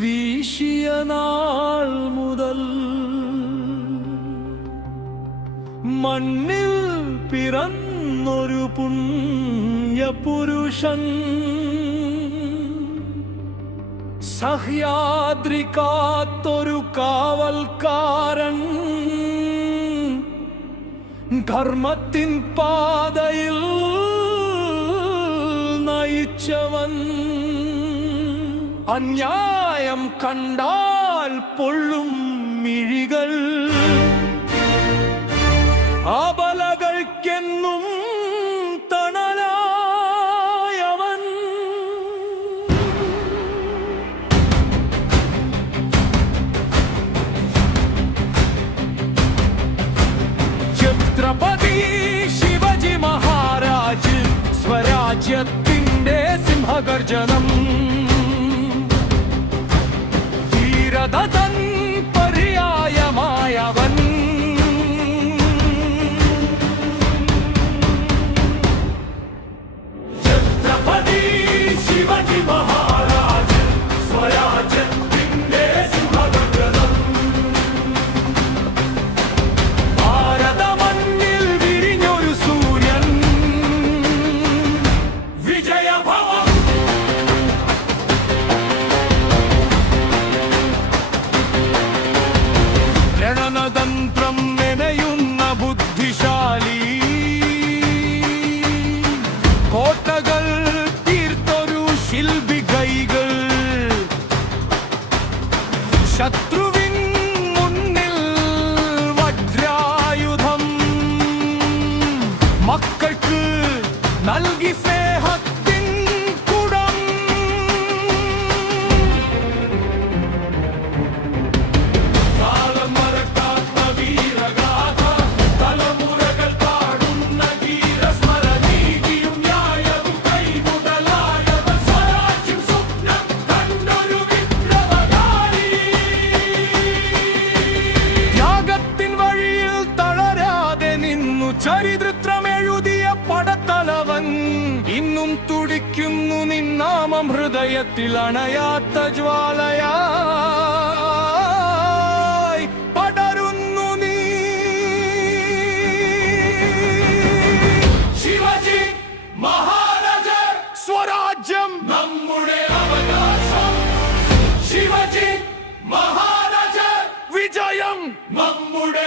വീശിയ നാൾ മുതൽ മണ്ണിൽ പിറന്നൊരു പുണ്യപുരുഷൻ സഹ്യാദ്രി കാത്തൊരു കാവൽക്കാരൻ ധർമ്മത്തിൻ പാതയിൽ നയിച്ചവൻ അന്യായം കണ്ടാൽ പൊള്ളും മിഴികൾ അബലകൾക്കെന്നും തണലായവൻ ഛത്രപതി ശിവജി മഹാരാജ് സ്വരാജ്യത്തിന്റെ സിംഹഗർജനം ധീരതൻ പര്യായമായവൻ ഛത്രപതി ശിവജി മഹാരാജ് സ്വരാജ്യത്തിന്റെ സിംഹഗർജനം ഭാരതമണ്ണിൽ വിരിഞ്ഞൊരു സൂര്യൻ വിജയഭവം രണതന്ത്രം മെനയുന്ന ബുദ്ധിശാലി കോട്ടകൾ തീർത്തൊരു ശില്പി കൈകൾ ശത്രുവിൻ മുന്നിൽ വജ്രായുധം മക്കൾക്ക് നൽകി സ്നേഹത്തിൻ കുടം കാലം മറക്കാത്ത വീരഗാഥ തലമുറകൾ പാടുന്ന ധീരസ്മരണീതിയും ന്യായവും കൈമുതലായവൻ സ്വരാജ്യം സ്വപ്നം കണ്ടൊരു വിപ്ലവകാരി ത്യാഗത്തിൻ വഴിയിൽ തളരാതെ നിന്നു ചരിത്രമെഴുതിയ പടത്തലവൻ ഇന്നും തുടിക്കുന്നു നിന്നാമം ഹൃദയത്തിൽ അണയാത്ത ജ്വാലയായി പടരുന്നു നീ ശിവജി മഹാരാജ് സ്വരാജ്യം നമ്മുടെ അവകാശം ശിവജി മഹാരാജ് വിജയം നമ്മുടെ